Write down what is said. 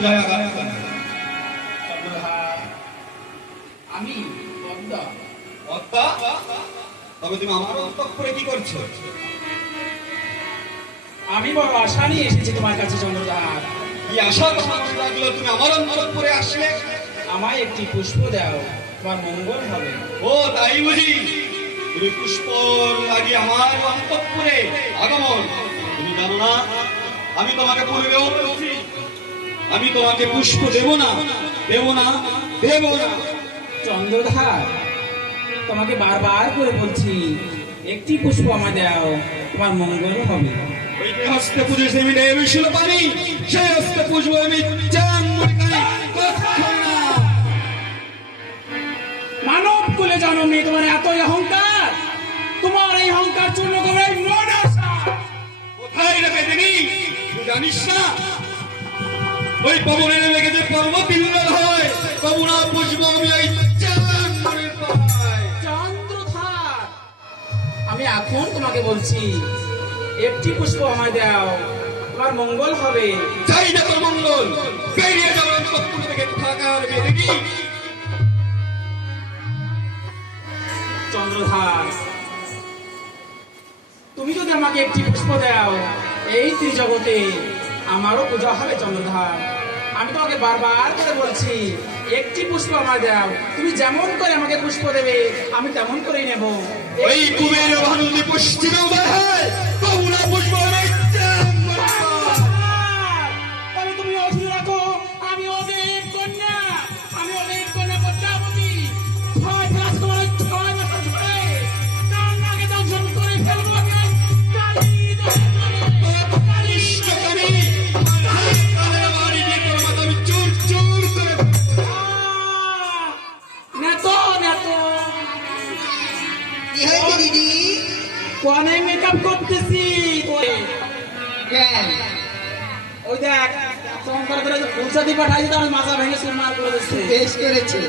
পূজায় আঘাত করে। আমি পদ্মা। পদ্মা? তবে তুমি আমার অন্তঃপুরে কি করছো? আমি বড় আশা নিয়ে এসেছি তোমার কাছে চন্দ্রধার। কি আশা তোমার লাগলো তুমি আমার অন্তঃপুরে আসলে? আমায় একটি পুষ্প দাও, তোমার মঙ্গল হবে। ও তাই বুঝি? তুমি পুষ্প লাগিয়ে আমার অন্তঃপুরে আগমন? তুমি জানো না আমি তোমাকে পূর্বেও বলেছি আমি তোমাকে পুষ্প দেব না, দেব না, দেব না। চন্দ্রধার, তোমাকে বারবার করে বলছি একটি পুষ্প আমায় দাও, তোমার মঙ্গল হবে। ওই যে হস্তে পুজো সেমি নেবে ছিল পানি, সেই হস্তে পুজো আমি চান মানব কুলে জন্মে তোমার এতই অহংকার, তোমার এই অহংকার চূর্ণ করে কোথায় রেখে দিনি জানিস না? ওই পবনে নেমে গেছে পর্বতিল্ল হয়, পবনা পুষ্প আমি এই চান করে পাই। চন্দ্রধার, আমি এখন তোমাকে বলছি একটি পুষ্প আমায় দাও, তোমার মঙ্গল হবে। চাই না তোর মঙ্গল, বেরিয়ে যাবো অন্তঃপুর থেকে থাকার বেরিয়ে। চন্দ্রধার, তুমি যদি আমাকে একটি পুষ্প দাও, এই ত্রিজগতে আমারও পূজা হবে। চন্দ্রধার, আমি তোমাকে বারবার করে বলছি একটি পুষ্প আমায় দাও, তুমি যেমন করে আমাকে পুষ্প দেবে আমি তেমন করেই নেব। ওই কুবের ভানুদি পশ্চিমে উদয় হয়, পবনা পুষ্প আমি চান করে পাই। তবে তুমি অধীর রাখো, আমি অদেব কন্যা, আমি অদেব কন্যা পদ্মাবতী। ছয় ক্লাস তোমার 6 বছর ধরে তার নাকে দংশন করে ফেলবো আমি। কোনে মেকআপ করতেছি ওই দেখ ফোন করে ফুলসাদি পাঠাই দিতে আমি মাথা ভেঙে সুরমার করে দিচ্ছে। বেশ করেছে।